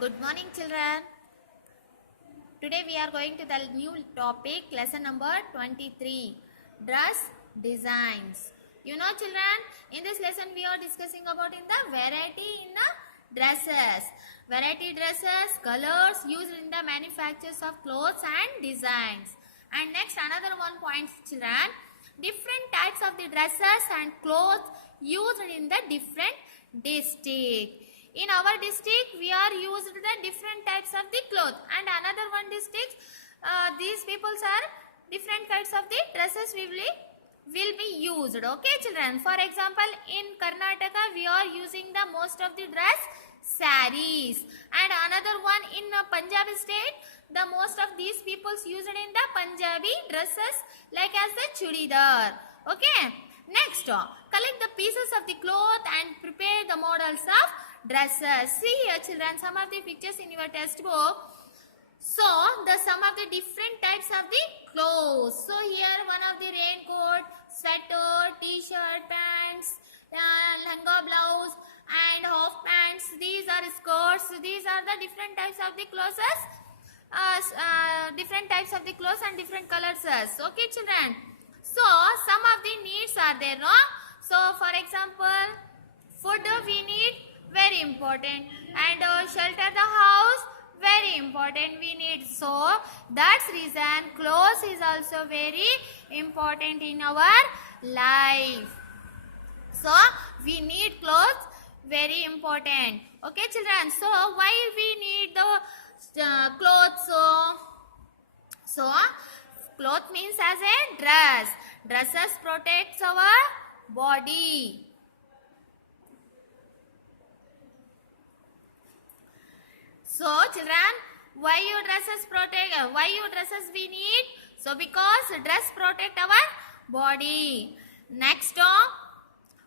Good morning, children. Today we are going to the new topic, lesson number 23, dress designs. You know, children, in this lesson we are discussing about in the variety in the dresses. Variety dresses, colors used in the manufactures of clothes and designs. And next another one point, children, different types of the dresses and clothes used in the different district. In our district, we are used the different types of the cloth, and another one district, these peoples are different kinds of the dresses will be used. Okay, children. For example, in Karnataka, we are using the most of the dress saris, and another one in Punjab state, the most of these peoples used in the Punjabi dresses like as the chudidar. Okay. Next, collect the pieces of the cloth and prepare the models of dresses. See here, children, some of the pictures in your textbook. So, some of the different types of the clothes. So, here one of the raincoat, sweater, t-shirt, pants, langa blouse and half pants. These are skirts. These are the different types of the clothes. Different types of the clothes and different colors. Okay, children. So, some of the needs are there, no? So, for example, food we need, very important, and shelter the house, very important we need. So, that's reason clothes is also very important in our life. So, we need clothes, very important. Okay, children. So, why we need the clothes? So, cloth means as a dress. Dresses protects our body. So, children, why you dresses protect? Why you dresses we need? So, because dress protect our body. Next,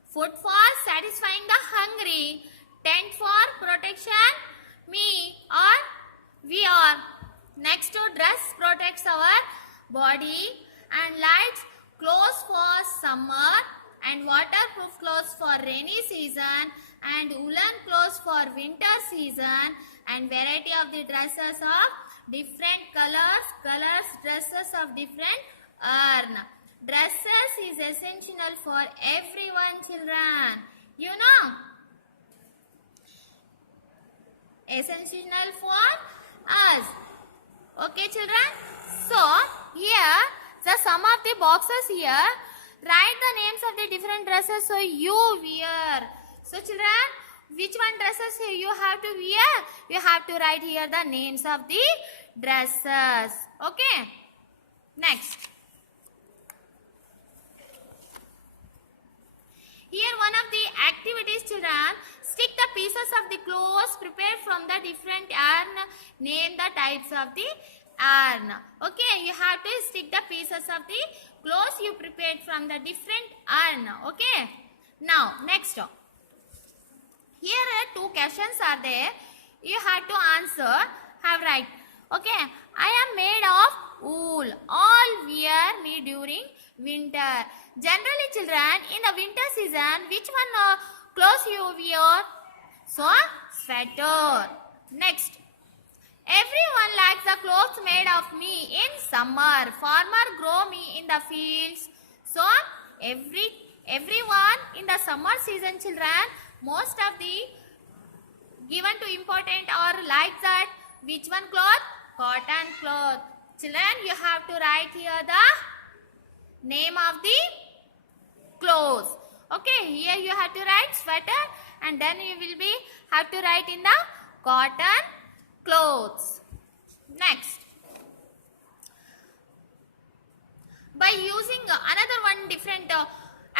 food for satisfying the hungry. Tent for protection, me or we are. Next, dress protects our body, and lights, clothes for summer, and waterproof clothes for rainy season, and woolen clothes for winter season, and variety of the dresses of different colors dresses of different earn. Dresses is essential for everyone, children. You know, essential for us. Okay, children. So, here, some of the boxes here, write the names of the different dresses so you wear. So, children, which one dresses you have to wear? You have to write here the names of the dresses. Okay. Next. Here, one of the activities, children, stick the pieces of the clothes prepared from the different yarn. Name the types of the yarn. Okay, you have to stick the pieces of the clothes you prepared from the different yarn. Okay. Now, next. Here two questions are there. You have to answer. Have right. Okay. I am made of wool. All wear me during winter. Generally, children, in the winter season, which one clothes you wear? So, sweater. Next. Everyone likes the clothes made of me in summer. Farmer grow me in the fields. So, everyone in the summer season, children, most of the given to important or like that. Which one cloth? Cotton cloth. Children, you have to write here the name of the clothes. Okay, here you have to write sweater, and then you will be have to write in the cotton clothes. Next, by using another one different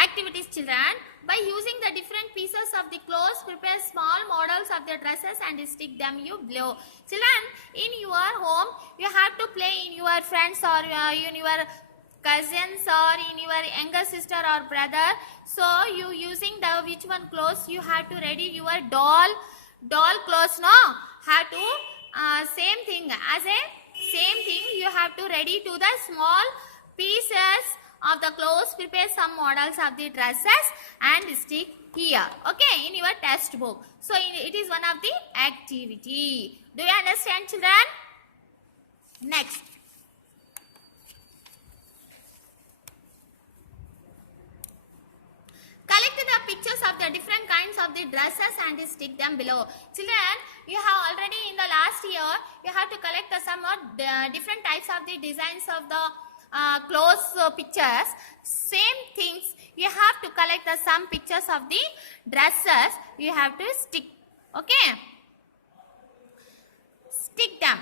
activities, children, by using the different pieces of the clothes, prepare small models of the dresses and stick them you below. Children, in your home, you have to play in your friends or in your cousins or in your younger sister or brother. So, you using the which one clothes, you have to ready your doll clothes, no? Have to same thing you have to ready to the small pieces of the clothes, prepare some models of the dresses and stick here, okay, in your textbook. So it is one of the activity. Do you understand, children? Next, collect the pictures of the different kinds of the dresses and stick them below. Children, you have already in the last year, you have to collect some different types of the designs of the clothes pictures. Same things, you have to collect some pictures of the dresses. You have to stick, okay? Stick them.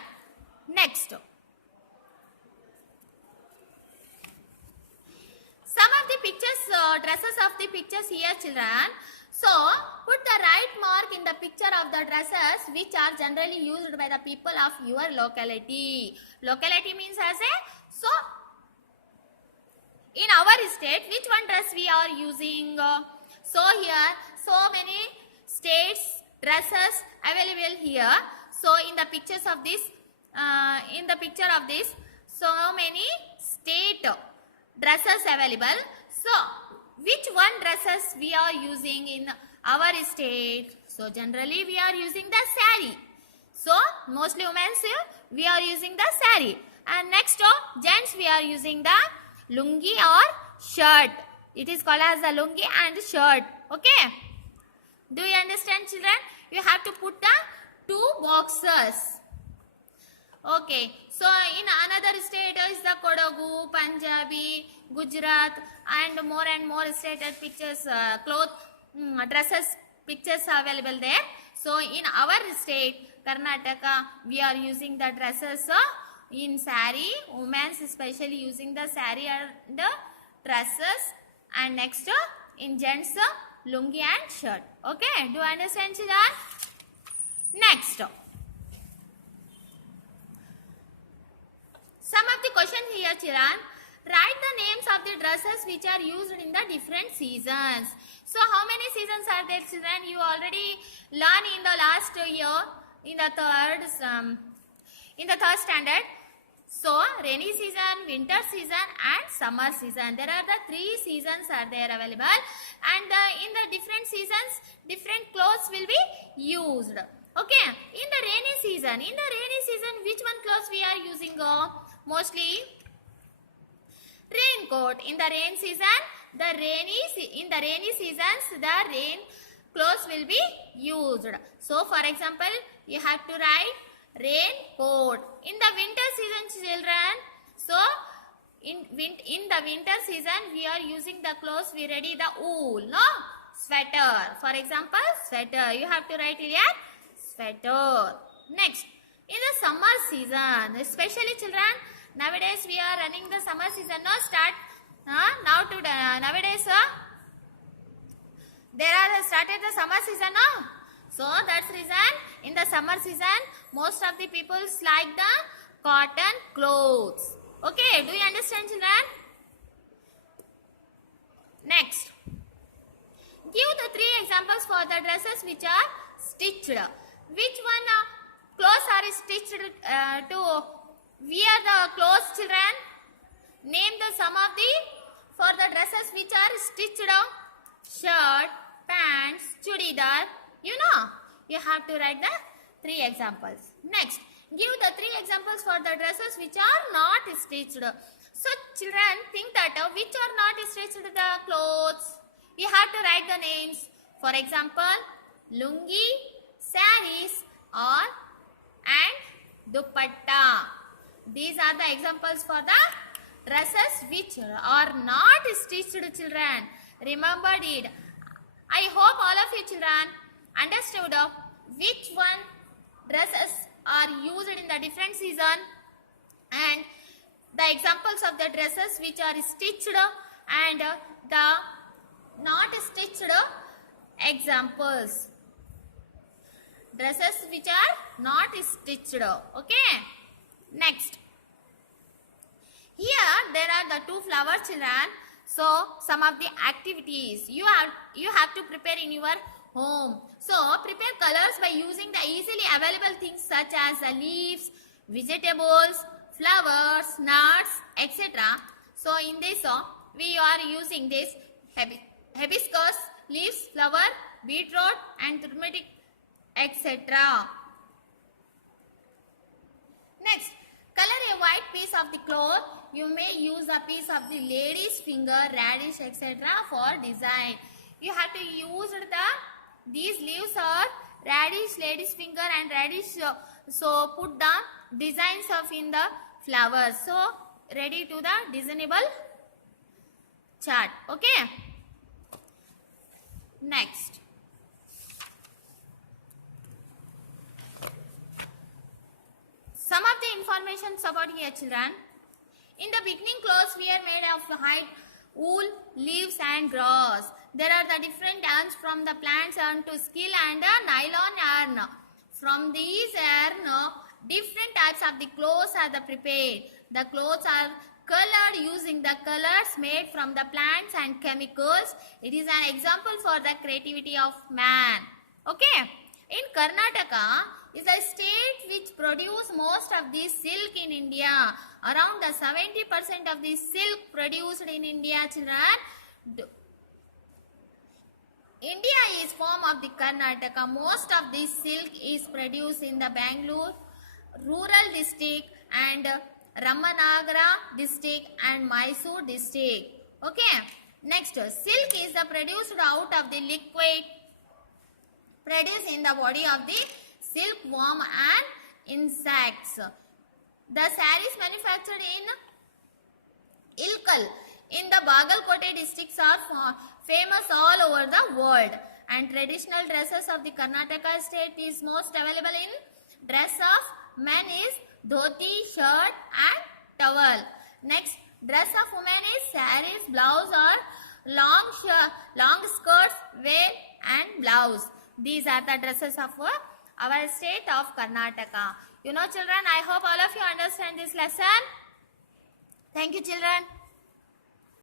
Next, some of the pictures, dresses of the pictures here, children. So, put the right mark in the picture of the dresses which are generally used by the people of your locality. Locality means as a, so, in our state, which one dress we are using? So, here, so many states dresses available here. So, in the pictures of this, so many state dresses available. So, which one dresses we are using in our state? So, generally we are using the sari. So, mostly women we are using the sari. And next, gents we are using the lungi or shirt. It is called as the lungi and shirt. Okay. Do you understand, children? You have to put the two boxes. Okay, so in another state is the Kodagu, Punjabi, Gujarat and more stated pictures, dresses pictures are available there. So in our state, Karnataka, we are using the dresses in sari, women especially using the sari and the dresses, and next in gents lungi and shirt. Okay, do you understand, children? Next, some of the question here, children. Write the names of the dresses which are used in the different seasons. So, how many seasons are there, children? You already learned in the last year, in the third standard. So, rainy season, winter season and summer season. There are the three seasons are there available, and in the different seasons, different clothes will be used. Okay, in the rainy season, which one clothes we are using? Mostly raincoat. In the rain season, in the rainy seasons, the rain clothes will be used. So, for example, you have to write raincoat. In the winter season, children, so in the winter season, we are using the clothes we ready the wool, no? Sweater. For example, sweater. You have to write here sweater. Next, in the summer season, especially children, nowadays we are running the summer season. No, start nowadays there are started the summer season. No, so that's reason in the summer season most of the people like the cotton clothes. Okay, do you understand, children? Next, give the three examples for the dresses which are stitched. Which one clothes are stitched to wear the clothes, children? Name the some of the for the dresses which are stitched. Shirt, pants, chudidar. You know, you have to write the three examples. Next, give the three examples for the dresses which are not stitched. So, children, think that which are not stitched the clothes. You have to write the names. For example, lungi, saris or and dupatta. These are the examples for the dresses which are not stitched, children. Remembered it. I hope all of you children understood which one dresses are used in the different season and the examples of the dresses which are stitched and the not stitched examples. Dresses which are not stitched. Okay. Next. Here there are the two flowers, children. So some of the activities you have to prepare in your home. So prepare colors by using the easily available things such as the leaves, vegetables, flowers, nuts, etc. So in this we are using this hibiscus leaves, flower, beetroot and turmeric, etc. Next, color a white piece of the cloth. You may use a piece of the lady's finger, radish, etc. for design. You have to use these leaves are radish, lady's finger and radish. So put the designs of in the flowers. So ready to the designable chart. Okay. Next. Some of the informations about here, children. In the beginning, clothes were made of hide, wool, leaves and grass. There are the different yarns from the plants yarn to skill and a nylon yarn. From these yarn, different types of the clothes are prepared. The clothes are colored using the colors made from the plants and chemicals. It is an example for the creativity of man. Okay. In Karnataka is a state which produce most of the silk in India. Around the 70% of the silk produced in India, children. India is form of the Karnataka. Most of this silk is produced in the Bangalore rural district and Ramanagara district and Mysore district. Okay. Next, silk is produced out of the liquid produced in the body of the silkworm and insects. The sarees manufactured in Ilkal in the Bagalkote districts are famous all over the world, and traditional dresses of the Karnataka state is most available in dress of men is dhoti, shirt and towel. Next, dress of women is sarees, blouse or long skirts, veil and blouse. These are the dresses of our state of Karnataka. You know, children, I hope all of you understand this lesson. Thank you, children.